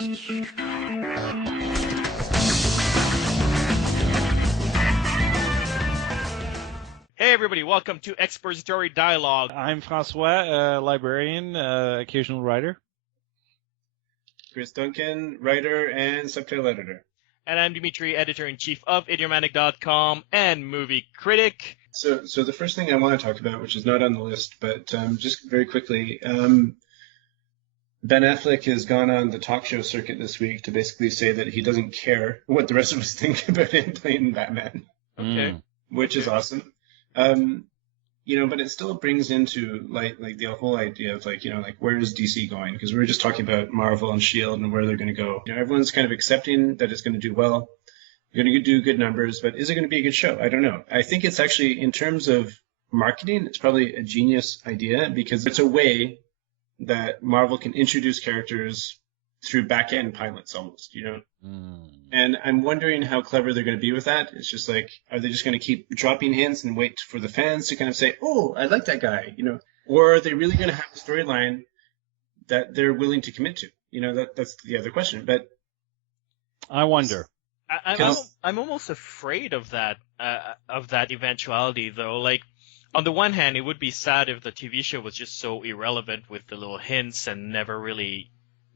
Hey everybody, welcome to Expository Dialogue. I'm Francois, librarian, occasional writer. Chris Duncan, writer and subtitle editor. And I'm Dimitri, editor-in-chief of idiomatic.com and movie critic. So the first thing I want to talk about, which is not on the list, but just very quickly, Ben Affleck has gone on the talk show circuit this week to basically say that he doesn't care what the rest of us think about him playing Batman. Okay. Which is awesome. But it still brings into like the whole idea of where is DC going? Because we were just talking about Marvel and S.H.I.E.L.D. and where they're going to go. Everyone's kind of accepting that it's going to do well. You're going to do good numbers, but is it going to be a good show? I don't know. I think it's actually, in terms of marketing, it's probably a genius idea because it's a way that Marvel can introduce characters through back-end pilots almost, And I'm wondering how clever they're going to be with that. It's just like, are they just going to keep dropping hints and wait for the fans to kind of say, oh, I like that guy, Or are they really going to have a storyline that they're willing to commit to? That's the other question. But I wonder. I'm almost afraid of that eventuality, though. Like, on the one hand, it would be sad if the TV show was just so irrelevant with the little hints and never really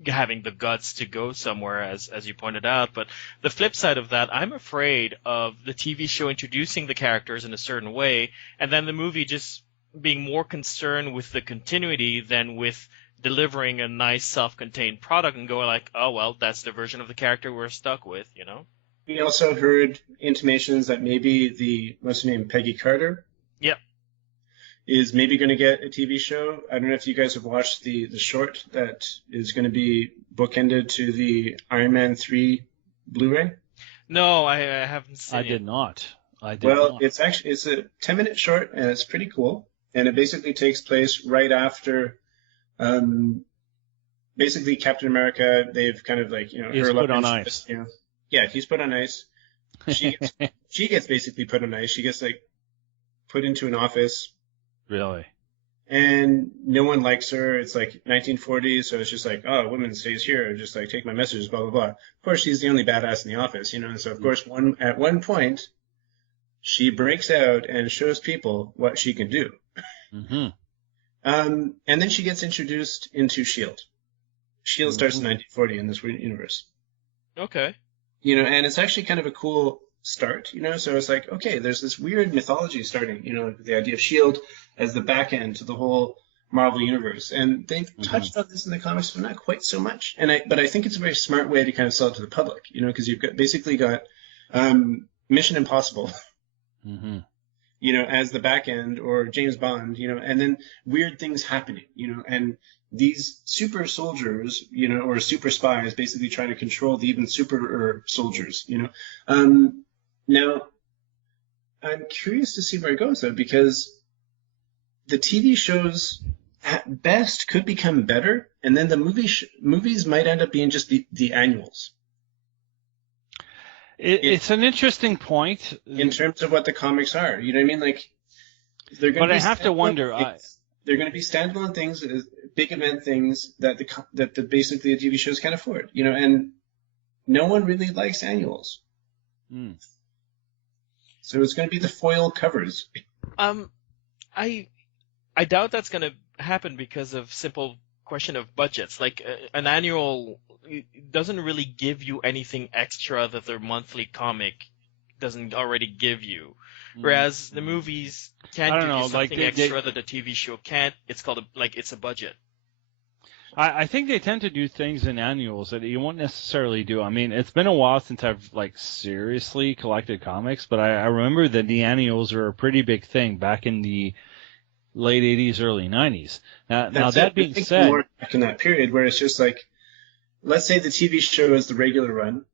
having the guts to go somewhere, as you pointed out. But the flip side of that, I'm afraid of the TV show introducing the characters in a certain way, and then the movie just being more concerned with the continuity than with delivering a nice self-contained product and going like, oh, well, that's the version of the character we're stuck with, We also heard intimations that maybe what's her name, Peggy Carter? Yep. Is maybe going to get a TV show. I don't know if you guys have watched the short that is going to be bookended to the Iron Man 3 Blu-ray. No, I haven't seen it. I did not. It's a 10-minute short, and it's pretty cool. And it basically takes place right after, basically Captain America. They've kind of he's put on ice. Yeah, he's put on ice. She gets basically put on ice. She gets put into an office. Really? And no one likes her. It's 1940s, so it's just oh, woman stays here, just take my messages, blah, blah, blah. Of course, she's the only badass in the office, and so, of course, at one point, she breaks out and shows people what she can do. Mm-hmm. And then she gets introduced into S.H.I.E.L.D. S.H.I.E.L.D. starts in 1940 in this universe. Okay. And it's actually kind of a cool start, so it's okay, there's this weird mythology starting, the idea of S.H.I.E.L.D. as the back end to the whole Marvel universe, and they've touched on this in the comics, but not quite so much. But I think it's a very smart way to kind of sell it to the public, because you've basically got Mission Impossible, as the back end, or James Bond, and then weird things happening, and these super soldiers, or super spies, basically trying to control the even super soldiers, Now, I'm curious to see where it goes, though, because the TV shows, at best, could become better, and then the movies might end up being just the annuals. It's an interesting point. In terms of what the comics are. You know what I mean? They're going but I have to wonder. They're going to be standalone things, big event things that basically the TV shows can't afford. And no one really likes annuals. So it's going to be the foil covers. I doubt that's going to happen because of simple question of budgets. An annual doesn't really give you anything extra that their monthly comic doesn't already give you. Whereas the movies can give you something extra that the TV show can't. It's called it's a budget. I think they tend to do things in annuals that you won't necessarily do. I mean, it's been a while since I've seriously collected comics, but I remember that the annuals were a pretty big thing back in the late 80s, early 90s. Now that being said, more back in that period where it's just let's say the TV show is the regular run,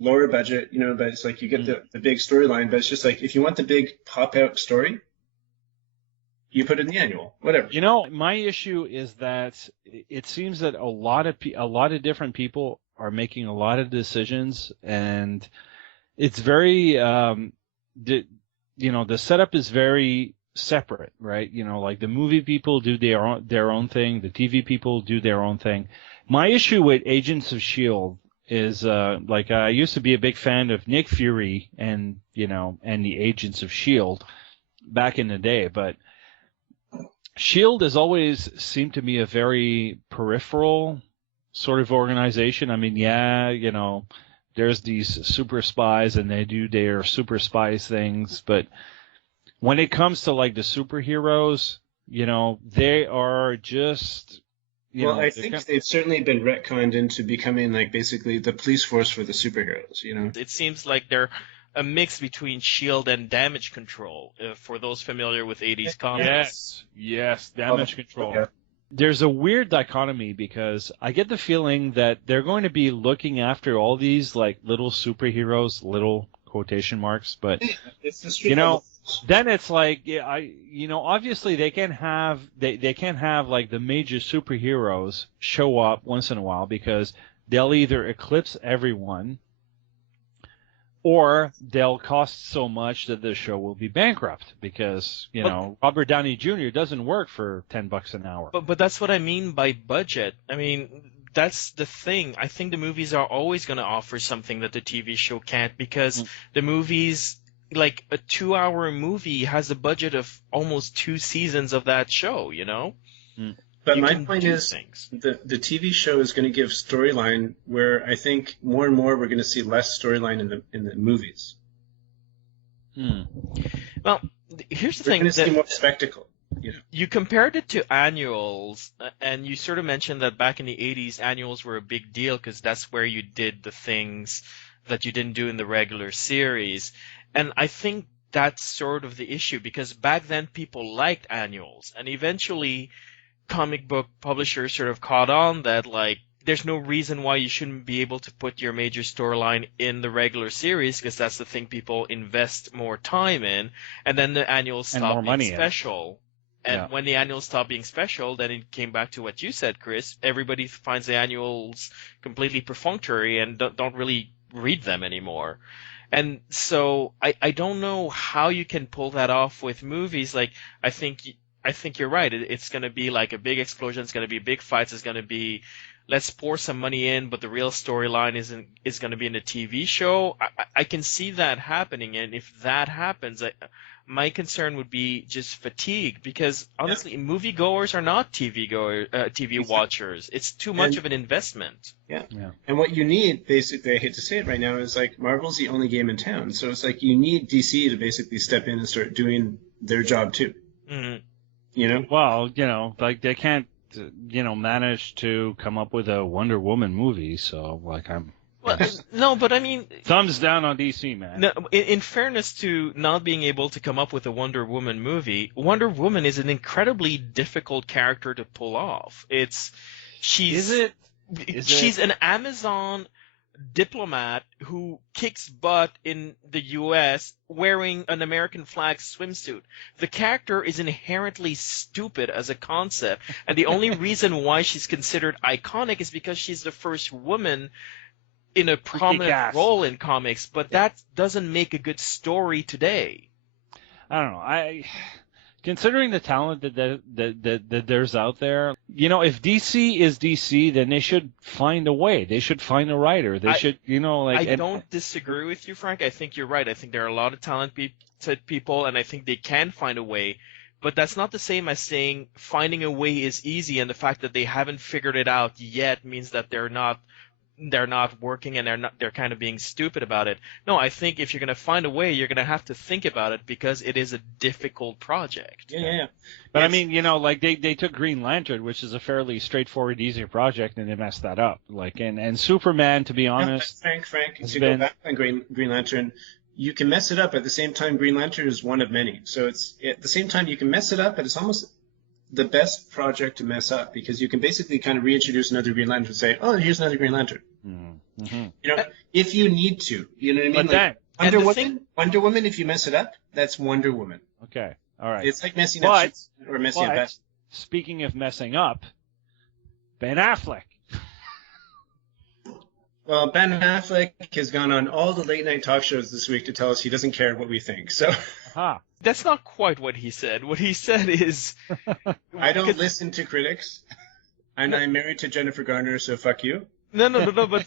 lower budget, but it's you get the big storyline, but it's just if you want the big pop out story, you put it in the annual, whatever. My issue is that it seems that a lot of different people are making a lot of decisions, and it's very, the setup is very separate, right? The movie people do their own thing, the TV people do their own thing, My issue with Agents of S.H.I.E.L.D. is, like, I used to be a big fan of Nick Fury and, and the Agents of S.H.I.E.L.D. back in the day, but S.H.I.E.L.D. has always seemed to be a very peripheral sort of organization. I mean, yeah, there's these super spies and they do their super spies things, but when it comes to like the superheroes, they are just, I think they've certainly been retconned into becoming like basically the police force for the superheroes, It seems like they're a mix between S.H.I.E.L.D. and Damage Control, for those familiar with 80s comics. Yes, Damage Control. Okay. There's a weird dichotomy because I get the feeling that they're going to be looking after all these like little superheroes, little quotation marks, but it's the street then it's like, obviously they can't have like the major superheroes show up once in a while because they'll either eclipse everyone or they'll cost so much that the show will be bankrupt because, Robert Downey Jr. doesn't work for $10 an hour. But that's what I mean by budget. I mean, that's the thing. I think the movies are always going to offer something that the TV show can't because the movies, like a 2-hour movie, has a budget of almost 2 seasons of that show, But my point is, the TV show is going to give storyline where I think more and more we're going to see less storyline in the movies. Well, here's the thing. We're going to see more spectacle. You compared it to annuals, and you sort of mentioned that back in the 80s, annuals were a big deal because that's where you did the things that you didn't do in the regular series. And I think that's sort of the issue because back then people liked annuals, and eventually comic book publishers sort of caught on that, like, there's no reason why you shouldn't be able to put your major storyline in the regular series because that's the thing people invest more time in, and then the annuals stop being special. And when the annuals stopped being special, then it came back to what you said, Chris. Everybody finds the annuals completely perfunctory and don't really read them anymore. And so I don't know how you can pull that off with movies. Like, I think you're right. It's going to be like a big explosion. It's going to be big fights. It's going to be, let's pour some money in, but the real storyline is going to be in a TV show. I can see that happening, and if that happens, my concern would be just fatigue because honestly, moviegoers are not TV watchers. It's too much of an investment. Yeah. And what you need, basically, I hate to say it right now, is like Marvel's the only game in town. So it's like you need DC to basically step in and start doing their job too. Mm-hmm. Well, like they can't, manage to come up with a Wonder Woman movie. So like no, but I mean, thumbs down on DC, man. No, in fairness to not being able to come up with a Wonder Woman movie, Wonder Woman is an incredibly difficult character to pull off. She's an Amazon diplomat who kicks butt in the U.S. wearing an American flag swimsuit. The character is inherently stupid as a concept, and the only reason why she's considered iconic is because she's the first woman in a prominent role in comics, but that doesn't make a good story today. I don't know. Considering the talent that there's out there, if DC is DC, then they should find a way. They should find a writer. They should, I don't disagree with you, Frank. I think you're right. I think there are a lot of talented people, and I think they can find a way. But that's not the same as saying finding a way is easy, and the fact that they haven't figured it out yet means that they're not working and they're kind of being stupid about it. No, I think if you're going to find a way, you're going to have to think about it because it is a difficult project. Yeah. But I mean, like they took Green Lantern, which is a fairly straightforward, easy project, and they messed that up. Like, and Superman, to be honest. Frank, to go back on Green Lantern, you can mess it up. At the same time, Green Lantern is one of many. So it's at the same time you can mess it up, but it's almost the best project to mess up because you can basically kind of reintroduce another Green Lantern and say, oh, here's another Green Lantern. Mm-hmm. If you need to, you know what I mean? Wonder Woman, if you mess it up, that's Wonder Woman. Okay. All right. It's like messing up or messing up best. Speaking of messing up, Ben Affleck. Well, Ben Affleck has gone on all the late night talk shows this week to tell us he doesn't care what we think. So that's not quite what he said. What he said is I don't listen to critics. And I'm married to Jennifer Garner, so fuck you. No, but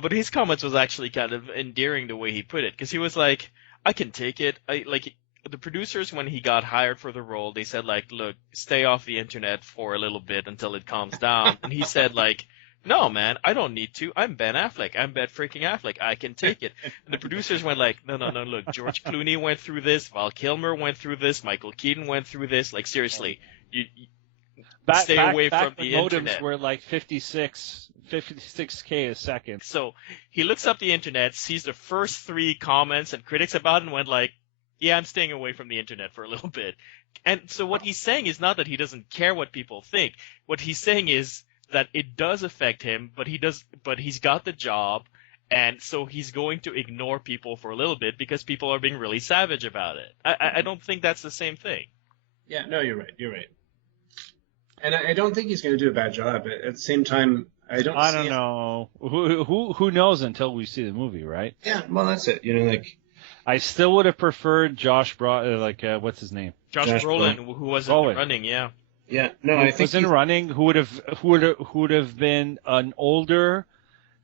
but his comments was actually kind of endearing the way he put it, because he was like, I can take it. The producers, when he got hired for the role, they said like, look, stay off the internet for a little bit until it calms down. And he said like, no, man, I don't need to. I'm Ben Affleck. I'm Ben freaking Affleck. I can take it. And the producers went like, no, look, George Clooney went through this. Val Kilmer went through this. Michael Keaton went through this. Like, seriously, you stay away from the internet. Modems were like 56K a second. So he looks up the internet, sees the first 3 comments and critics about it, and went like, yeah, I'm staying away from the internet for a little bit. And so what he's saying is not that he doesn't care what people think. What he's saying is that it does affect him, but he's got the job, and so he's going to ignore people for a little bit because people are being really savage about it. I don't think that's the same thing. Yeah, no, you're right. And I don't think he's going to do a bad job. At the same time, I don't know. Who knows until we see the movie, right? Yeah, well, that's it. Like, I still would have preferred Josh what's his name? Josh Brolin, who wasn't running, yeah. Yeah, no, I think wasn't running. Who would have been an older,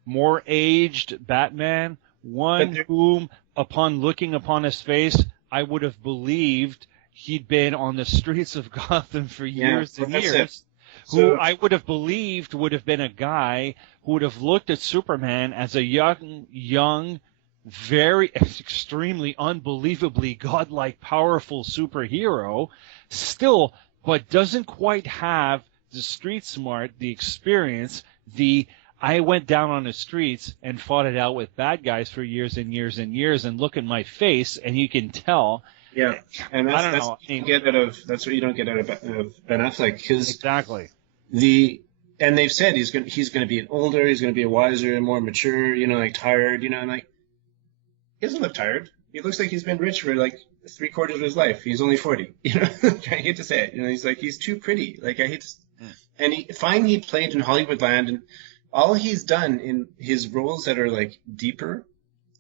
more aged Batman, whom, upon looking upon his face, I would have believed he'd been on the streets of Gotham for years and years. Who I would have believed would have been a guy who would have looked at Superman as a young, very extremely, unbelievably godlike, powerful superhero, still, but doesn't quite have the street smart, the experience, I went down on the streets and fought it out with bad guys for years and years and years, and look at my face, and you can tell. Yeah, and that's what you don't get out of Ben Affleck, because exactly. And they've said he's going to be an older, he's going to be a wiser, more mature, like tired, I'm like, he doesn't look tired. He looks like he's been rich for like 3/4 of his life. He's only 40. I hate to say it. He's too pretty. I hate to. And he played in Hollywoodland, and all he's done in his roles that are like deeper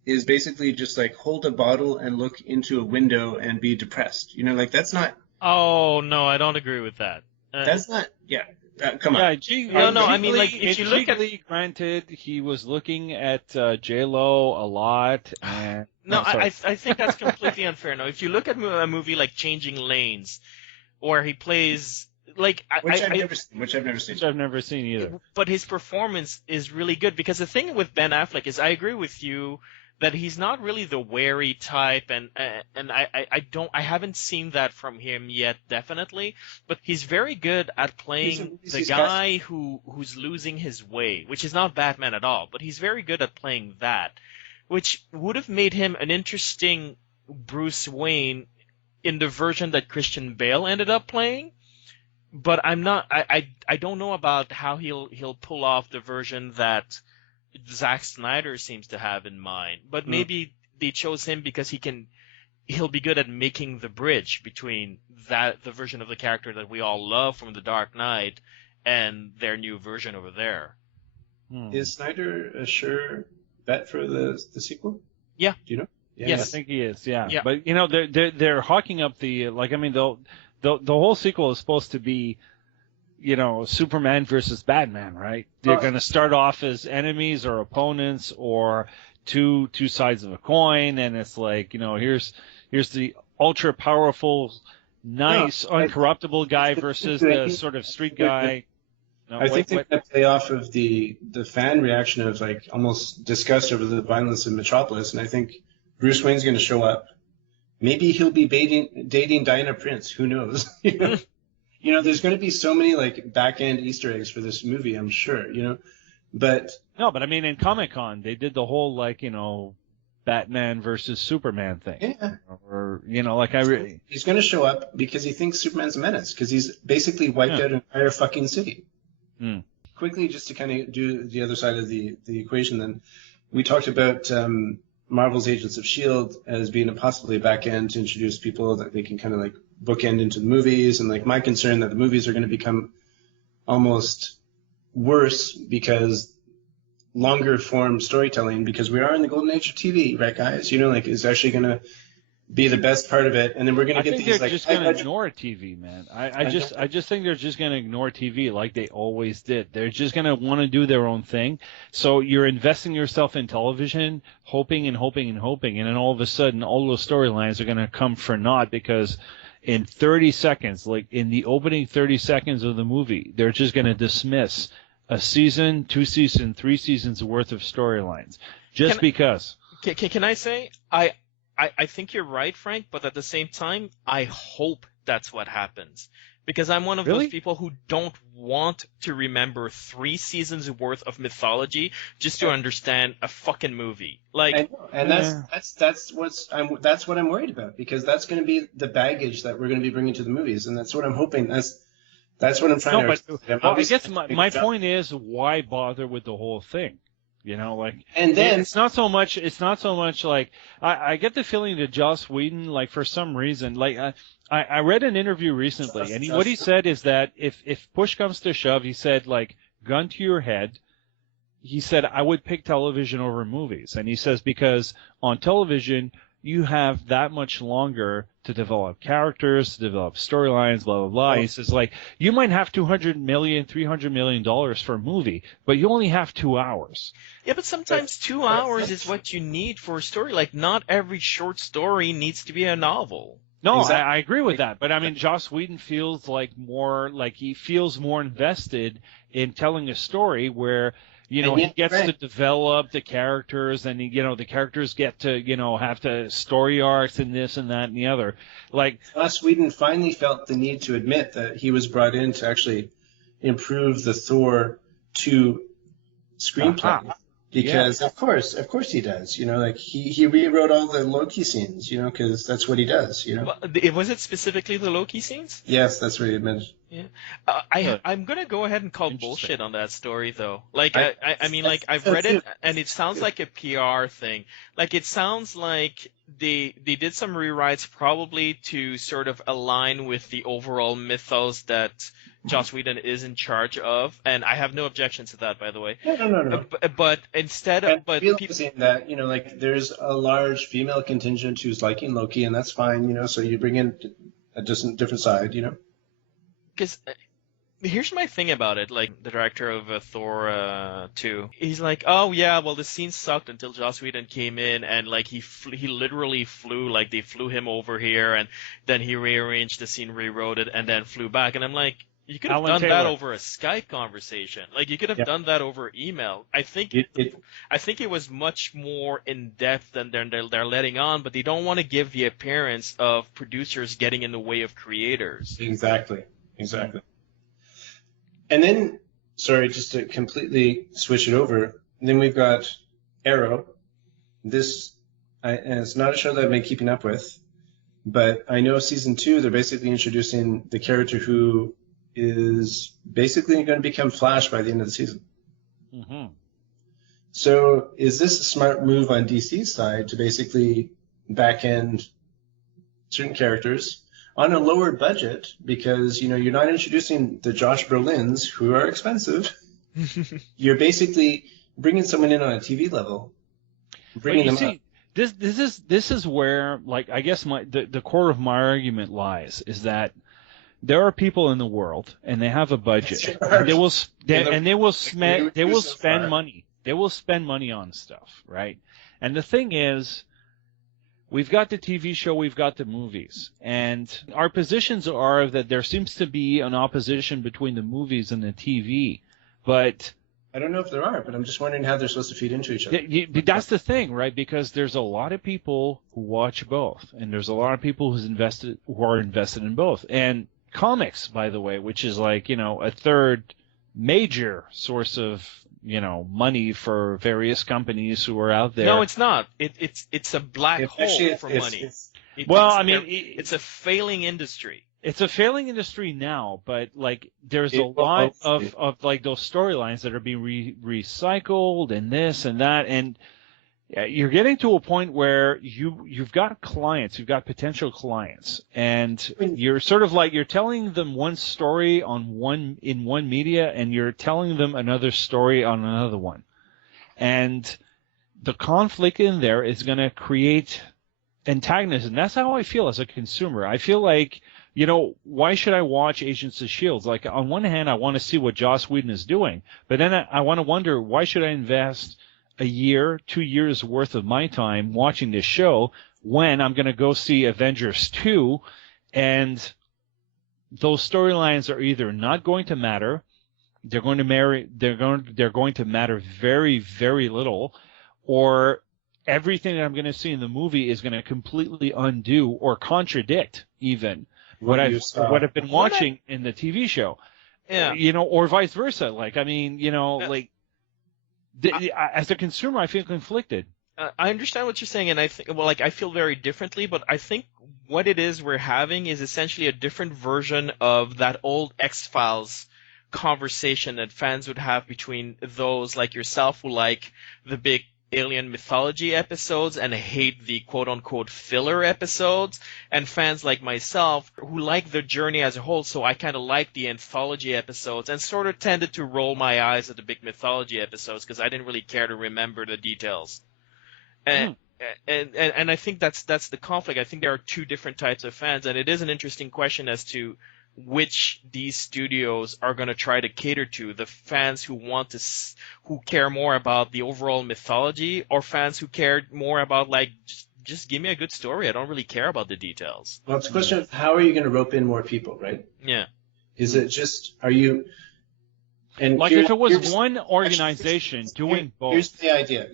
is basically just like hold a bottle and look into a window and be depressed. That's not. Oh no, I don't agree with that. That's not. Yeah. Come on. I mean, like, if you look at... Granted, he was looking at J-Lo a lot, and... I think that's completely unfair. No, if you look at a movie like Changing Lanes, where he plays... Which I've never seen either. But his performance is really good, because the thing with Ben Affleck is, I agree with you that he's not really the wary type, and I haven't seen that from him yet, definitely. But he's very good at playing the guy who's losing his way, which is not Batman at all. But he's very good at playing that, which would have made him an interesting Bruce Wayne in the version that Christian Bale ended up playing. But I don't know about how he'll pull off the version that Zack Snyder seems to have in mind. But maybe they chose him because he'll be good at making the bridge between the version of the character that we all love from The Dark Knight and their new version over there. Is Snyder a sure bet for the sequel? Yeah. Do you know? Yeah, yes, I think he is. Yeah. But they're hawking up the whole sequel is supposed to be, Superman versus Batman, right? They're going to start off as enemies or opponents or two sides of a coin, and it's like, here's the ultra powerful, nice, uncorruptible guy versus the sort of street guy. I think they're going to play off of the fan reaction of like almost disgust over the violence in Metropolis, and I think Bruce Wayne's going to show up. Maybe he'll be dating Diana Prince. Who knows? There's going to be so many like back end Easter eggs for this movie, I'm sure. But I mean, in Comic-Con they did the whole Batman versus Superman thing. Yeah. Or he's going to show up because he thinks Superman's a menace, because he's basically wiped out an entire fucking city. Quickly, just to kind of do the other side of the equation, then we talked about Marvel's Agents of S.H.I.E.L.D. as being possibly a back end to introduce people that they can kind of like bookend into the movies, and like my concern that the movies are going to become almost worse because longer form storytelling, because we are in the golden age of TV, right, guys? Is actually going to be the best part of it, and then we're going to I get think these they're like just going to ignore TV, man. I just think they're just going to ignore TV like they always did. They're just going to want to do their own thing. So you're investing yourself in television, hoping and hoping and hoping, and then all of a sudden, all those storylines are going to come for naught because in 30 seconds, like in the opening 30 seconds of the movie, they're just going to dismiss a season, 2 seasons, 3 seasons worth of storylines because. Can I say I think you're right, Frank, but at the same time, I hope that's what happens. Because I'm one of those people who don't want to remember 3 seasons worth of mythology just to understand a fucking movie. Like, I know. And that's what I'm worried about, because that's going to be the baggage that we're going to be bringing to the movies, and that's what I'm hoping. That's what I'm trying to. I guess my point is, why bother with the whole thing? You know, like, and then it's not so much like I get the feeling that Joss Whedon, like, for some reason, like I read an interview recently, and what he said is that if push comes to shove, he said, like, gun to your head, he said, I would pick television over movies, and he says because on television you have that much longer to develop characters, to develop storylines, blah, blah, blah. He says, like, you might have $200 million, $300 million for a movie, but you only have 2 hours. Yeah, but sometimes 2 hours is what you need for a story. Like, not every short story needs to be a novel. No, exactly. I agree with that. But, I mean, Joss Whedon feels he feels more invested in telling a story where, you know, he gets to develop the characters, and the characters get to, have to story arcs and this and that and the other. Like, Joss Whedon finally felt the need to admit that he was brought in to actually improve the Thor 2 screenplay. Because of course he does. Like he rewrote all the Loki scenes. Because that's what he does. Was it specifically the Loki scenes? Yes, that's what he admitted. Yeah, I'm gonna go ahead and call bullshit on that story though. Like I mean, like, I've read it and it sounds like a PR thing. Like, it sounds like they did some rewrites probably to sort of align with the overall mythos that Joss Whedon is in charge of, and I have no objection to that, by the way. No. But instead of, people saying that, like, there's a large female contingent who's liking Loki, and that's fine, so you bring in a different side, Because here's my thing about it, like, the director of Thor 2, he's like, oh yeah, well, the scene sucked until Joss Whedon came in, and, like, he literally flew, like, they flew him over here, and then he rearranged the scene, rewrote it, and then flew back, and I'm like, you could have done that over a Skype conversation. Like, you could have done that over email. I think it was much more in depth than they're letting on, but they don't want to give the appearance of producers getting in the way of creators. Exactly. And then, sorry, just to completely switch it over, then we've got Arrow. And it's not a show that I've been keeping up with, but I know season 2, they're basically introducing the character who is basically going to become Flash by the end of the season. Mm-hmm. So is this a smart move on DC's side to basically back end certain characters on a lower budget, because, you're not introducing the Josh Brolins, who are expensive. You're basically bringing someone in on a TV level, bringing them up. This is where, like, I guess the core of my argument lies, is that there are people in the world, and they have a budget. And they will spend money. They will spend money on stuff, right? And the thing is, we've got the TV show, we've got the movies, and our positions are that there seems to be an opposition between the movies and the TV, but I don't know if there are, but I'm just wondering how they're supposed to feed into each other. That's the thing, right? Because there's a lot of people who watch both, and there's a lot of people who are invested in both. And comics, by the way, which is like, a third major source of, money for various companies who are out there. No, it's not. It's a black hole for money. It's a failing industry. It's a failing industry now, but, like, there's a lot of like those storylines that are being recycled and this and that, and you're getting to a point where you've got clients, you've got potential clients, and you're sort of like, you're telling them one story in one media, and you're telling them another story on another one. And the conflict in there is going to create antagonism. That's how I feel as a consumer. I feel like, why should I watch Agents of S.H.I.E.L.D.? Like, on one hand, I want to see what Joss Whedon is doing, but then I want to wonder, why should I invest a year, 2 years worth of my time watching this show when I'm going to go see Avengers 2, and those storylines are either not going to matter, they're going to matter very, very little, or everything that I'm going to see in the movie is going to completely undo or contradict even what I've been watching in the TV show. Yeah. Or vice versa. Like, I mean, as a consumer, I feel conflicted. I understand what you're saying, and I feel very differently, but I think what it is we're having is essentially a different version of that old X-Files conversation that fans would have between those like yourself who like the big alien mythology episodes and hate the quote-unquote filler episodes, and fans like myself who like the journey as a whole, so I kind of like the anthology episodes and sort of tended to roll my eyes at the big mythology episodes because I didn't really care to remember the details. And I think that's the conflict. I think there are two different types of fans, and it is an interesting question as to which these studios are going to try to cater to: the fans who who care more about the overall mythology, or fans who care more about like just give me a good story. I don't really care about the details. Well, it's a question of how are you going to rope in more people, right? Yeah. Is it just are you? And like if it was one organization doing both. Here's the idea,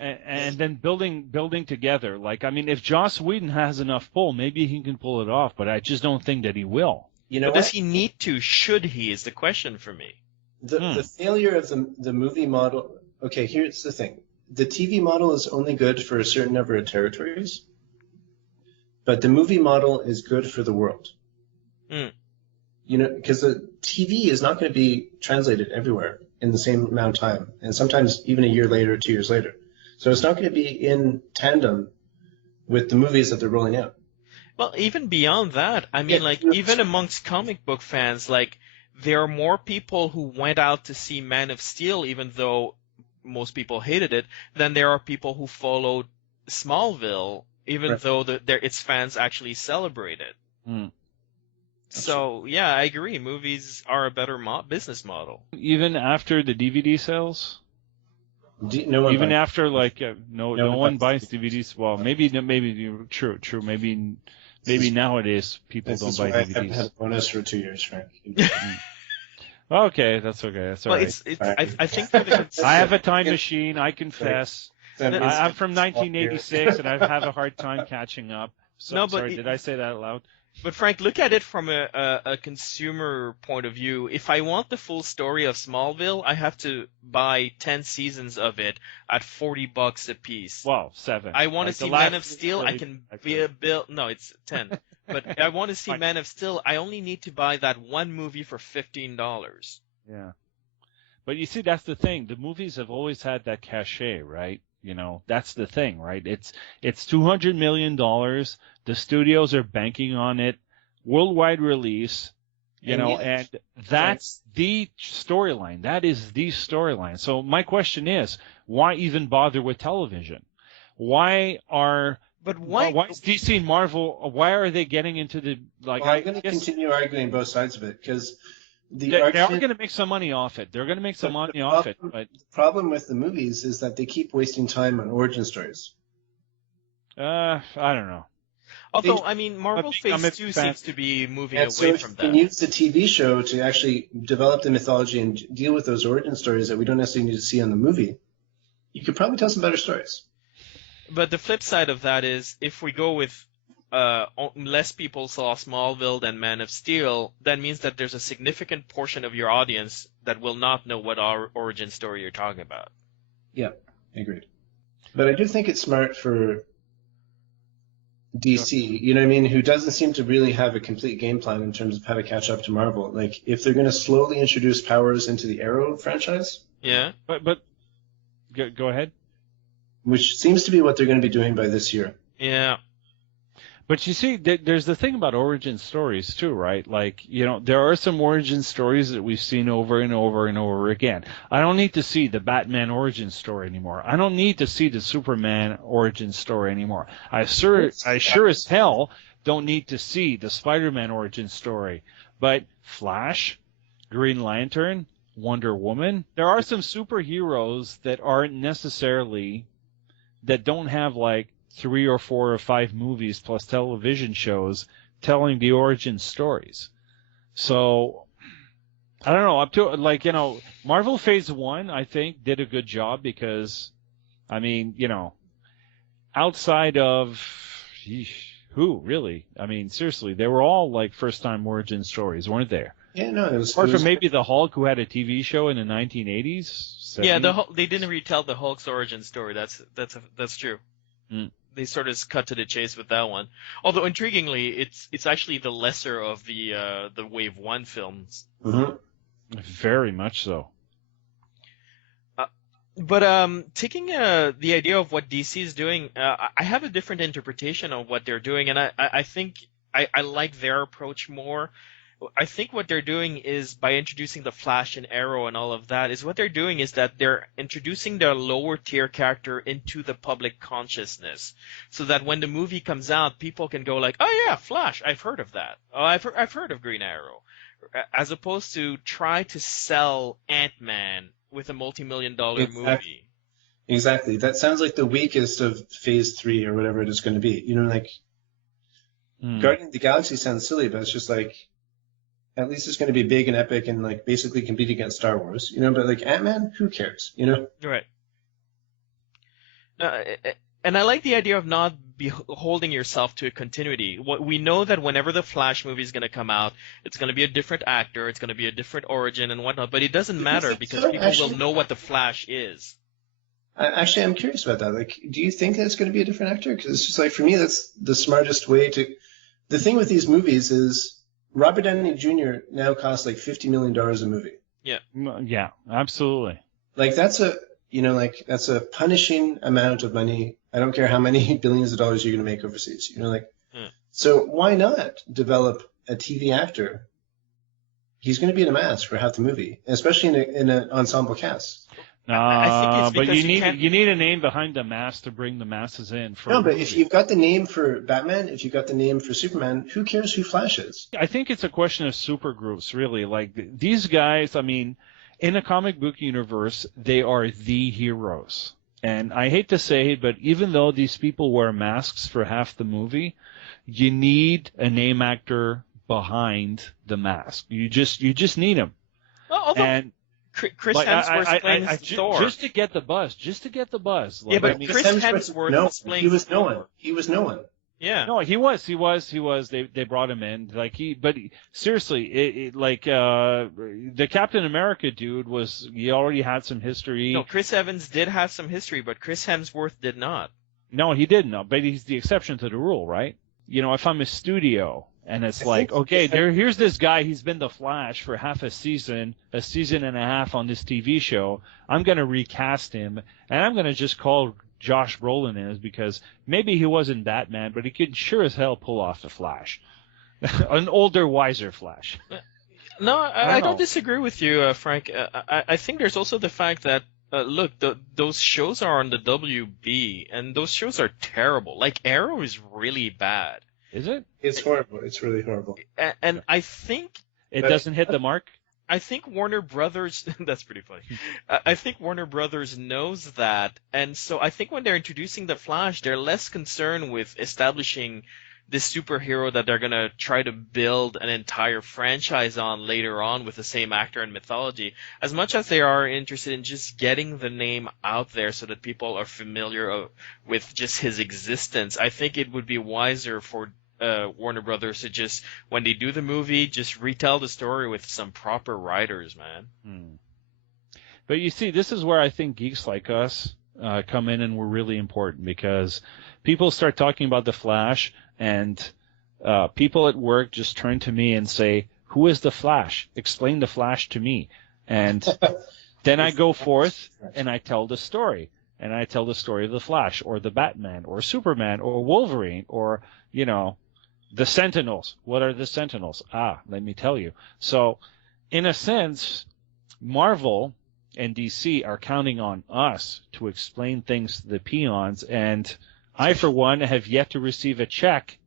and then building together. Like, I mean, if Joss Whedon has enough pull, maybe he can pull it off, but I just don't think that he will. But does he need to? Should he? Is the question for me. The failure of the movie model. Okay, here's the thing: the TV model is only good for a certain number of territories, but the movie model is good for the world. Because the TV is not going to be translated everywhere in the same amount of time, and sometimes even a year later, 2 years later. So it's not going to be in tandem with the movies that they're rolling out. Well, even beyond that, I mean, even amongst comic book fans, like, there are more people who went out to see Man of Steel, even though most people hated it, than there are people who followed Smallville, even though its fans actually celebrate it. So, yeah, I agree. Movies are a better business model. Even after the DVD sales? No one even buys. After, like, no one buys DVDs. Well, maybe true. Maybe nowadays people don't buy DVDs. I've had a bonus for 2 years, Frank. Okay, that's okay. That's all right. I think that I have a time machine. I confess. I'm from 1986, and I have a hard time catching up. Sorry, did I say that out loud? But Frank, look at it from a consumer point of view. If I want the full story of Smallville, I have to buy 10 seasons of it at $40 a piece. Well, 7. I want to see Man of Steel. I can be a bill. No, it's 10. But I want to see Man of Steel. I only need to buy that one movie for $15. Yeah. But you see, that's the thing. The movies have always had that cachet, right? That's the thing, right? It's $200 million. The studios are banking on it. Worldwide release, and that's the storyline. That is the storyline. So my question is, why even bother with television? Why is DC and Marvel, why are they getting into the, like, I'm going to continue arguing both sides of it, because they are going to make some money off it. They're going to make some money off it. But the problem with the movies is that they keep wasting time on origin stories. I don't know. Although, I mean, Marvel Phase 2 seems to be moving away from that. You can use the TV show to actually develop the mythology and deal with those origin stories that we don't necessarily need to see on the movie. You could probably tell some better stories. But the flip side of that is, if we go with less people saw Smallville than Man of Steel, that means that there's a significant portion of your audience that will not know what origin story you're talking about. Yeah, agreed. But I do think it's smart for DC, who doesn't seem to really have a complete game plan in terms of how to catch up to Marvel. Like, if they're going to slowly introduce powers into the Arrow franchise. Yeah. But go ahead. Which seems to be what they're going to be doing by this year. Yeah. But you see, there's the thing about origin stories too, right? Like, there are some origin stories that we've seen over and over and over again. I don't need to see the Batman origin story anymore. I don't need to see the Superman origin story anymore. I sure as hell don't need to see the Spider-Man origin story. But Flash, Green Lantern, Wonder Woman, there are some superheroes that aren't necessarily, that don't have like 3 or 4 or 5 movies plus television shows telling the origin stories. So, I don't know, up to, Marvel Phase 1, I think, did a good job because, I mean, outside of, who, really? I mean, seriously, they were all, like, first-time origin stories, weren't they? Yeah, no, it was... Apart from maybe the Hulk, who had a TV show in the 1980s? 70s? Yeah, they didn't retell the Hulk's origin story. That's true. Mm. They sort of cut to the chase with that one. Although intriguingly, it's actually the lesser of the Wave 1 films. Mm-hmm. Very much so. But taking the idea of what DC is doing, I have a different interpretation of what they're doing, and I think I like their approach more. I think what they're doing is, by introducing the Flash and Arrow and all of that, is what they're doing is that they're introducing their lower tier character into the public consciousness, so that when the movie comes out, people can go like, oh yeah, Flash, I've heard of that. Oh, I've heard of Green Arrow, as opposed to try to sell Ant-Man with a multi-million-dollar movie. Exactly. That sounds like the weakest of Phase 3 or whatever it is going to be. Guardians of the Galaxy sounds silly, but it's just like, at least it's going to be big and epic and like basically compete against Star Wars, but like Ant-Man, who cares, Right. And I like the idea of not holding yourself to a continuity. We know that whenever the Flash movie is going to come out, it's going to be a different actor, it's going to be a different origin and whatnot, but it doesn't matter because people will know what the Flash is. Actually, I'm curious about that. Like, do you think that it's going to be a different actor? Because it's just like, for me, that's the smartest way to... The thing with these movies is Robert Downey Jr. now costs like $50 million a movie. Yeah. Yeah, absolutely. Like, that's a punishing amount of money. I don't care how many billions of dollars you're going to make overseas. So why not develop a TV actor? He's going to be in a mask for half the movie, especially in an ensemble cast. I think but you need a name behind the mask to bring the masses in. But if you've got the name for Batman, if you've got the name for Superman, who cares who Flash is? I think it's a question of supergroups, really. Like, these guys, I mean, in a comic book universe, they are the heroes. And I hate to say it, but even though these people wear masks for half the movie, you need a name actor behind the mask. You just need him. And Chris Hemsworth playing Thor. Just to get the buzz. Like, yeah, but Chris Hemsworth playing he was no one. He was no one. Yeah. No, he was. They brought him in. Seriously, the Captain America dude he already had some history. No, Chris Evans did have some history, but Chris Hemsworth did not. No, he didn't. But he's the exception to the rule, right? If I'm a studio and it's like, okay, here's this guy, he's been the Flash for half a season and a half on this TV show, I'm going to recast him, and I'm going to just call Josh Brolin in, because maybe he wasn't Batman, but he could sure as hell pull off the Flash. An older, wiser Flash. No, I don't disagree with you, Frank. I think there's also the fact that, look, those shows are on the WB, and those shows are terrible. Like, Arrow is really bad. Is it? It's horrible. It's really horrible. And I think... It doesn't hit the mark? I think Warner Brothers... That's pretty funny. I think Warner Brothers knows that, and so I think when they're introducing the Flash, they're less concerned with establishing this superhero that they're going to try to build an entire franchise on later on with the same actor and mythology, as much as they are interested in just getting the name out there so that people are familiar with just his existence. I think it would be wiser for Warner Brothers to just, when they do the movie, just retell the story with some proper writers, man. But you see, this is where I think geeks like us come in, and we're really important, because people start talking about the Flash, and people at work just turn to me and say, "Who is the Flash? Explain the Flash to me." And then I go forth and I tell the story. and I tell the story of the Flash or the Batman or Superman or Wolverine or, you know, the Sentinels. What are the Sentinels? Let me tell you. So, in a sense, Marvel and DC are counting on us to explain things to the peons, and I, for one, have yet to receive a check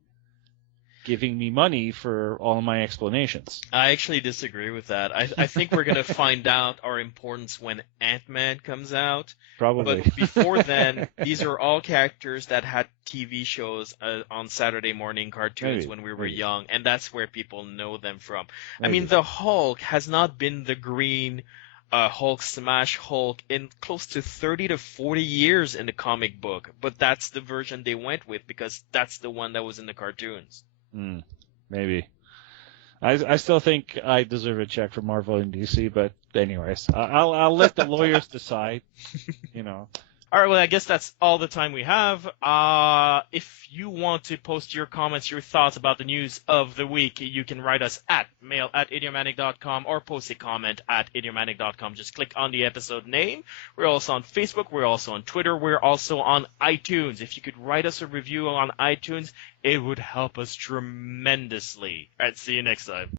giving me money for all my explanations. I actually disagree with that. I think we're going to find out our importance when Ant-Man comes out. Probably. But before then, these are all characters that had TV shows on Saturday morning cartoons when we were young, and that's where people know them from. I mean, the Hulk has not been the green Hulk smash Hulk in close to 30 to 40 years in the comic book, but that's the version they went with because that's the one that was in the cartoons. Maybe. I still think I deserve a check from Marvel and DC, but anyways, I'll let the lawyers decide. You know. All right, well, I guess that's all the time we have. If you want to post your comments, your thoughts about the news of the week, you can write us at mail@idiomatic.com or post a comment at idiomatic.com. Just click on the episode name. We're also on Facebook. We're also on Twitter. We're also on iTunes. If you could write us a review on iTunes, it would help us tremendously. All right, see you next time.